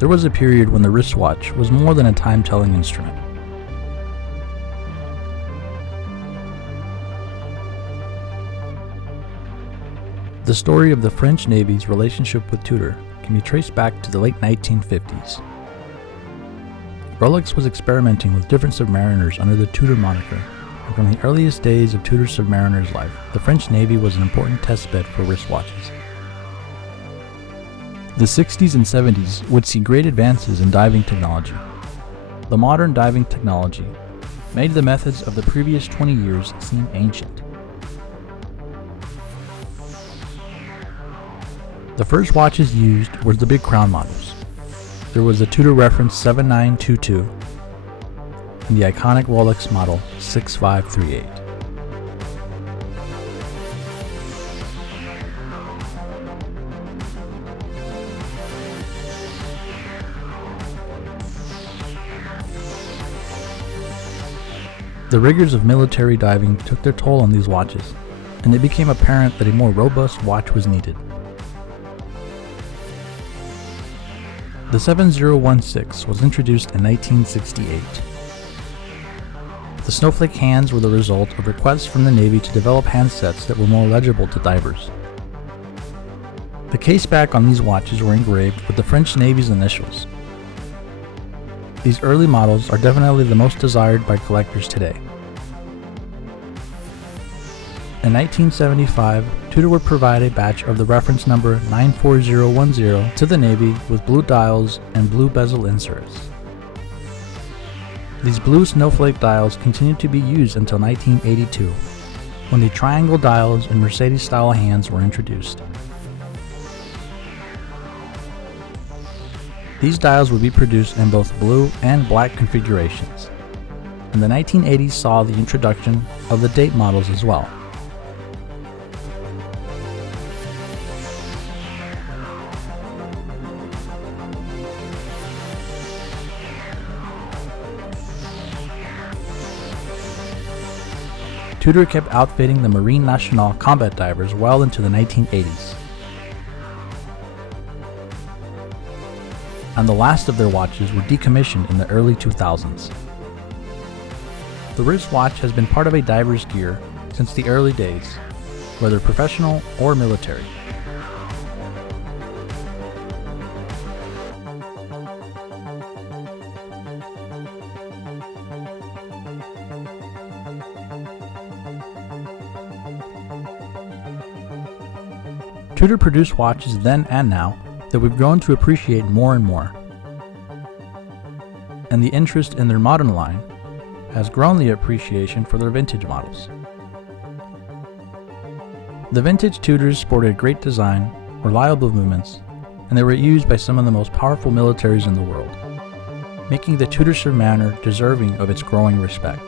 There was a period when the wristwatch was more than a time-telling instrument. The story of the French Navy's relationship with Tudor can be traced back to the late 1950s. Rolex was experimenting with different submariners under the Tudor moniker, and from the earliest days of Tudor Submariners' life, the French Navy was an important testbed for wristwatches. The 60s and 70s would see great advances in diving technology. The modern diving technology made the methods of the previous 20 years seem ancient. The first watches used were the big crown models. There was the Tudor reference 7922 and the iconic Rolex model 6538. The rigors of military diving took their toll on these watches, and it became apparent that a more robust watch was needed. The 7016 was introduced in 1968. The snowflake hands were the result of requests from the Navy to develop handsets that were more legible to divers. The caseback on these watches were engraved with the French Navy's initials. These early models are definitely the most desired by collectors today. In 1975, Tudor would provide a batch of the reference number 94010 to the Navy with blue dials and blue bezel inserts. These blue snowflake dials continued to be used until 1982, when the triangle dials and Mercedes-style hands were introduced. These dials would be produced in both blue and black configurations, and the 1980s saw the introduction of the date models as well. Tudor kept outfitting the Marine Nationale combat divers well into the 1980s. And the last of their watches were decommissioned in the early 2000s. The wristwatch has been part of a diver's gear since the early days, whether professional or military. Tudor produced watches then and now that we've grown to appreciate more and more. And the interest in their modern line has grown the appreciation for their vintage models. The vintage Tudors sported great design, reliable movements, and they were used by some of the most powerful militaries in the world, making the Tudor Submariner deserving of its growing respect.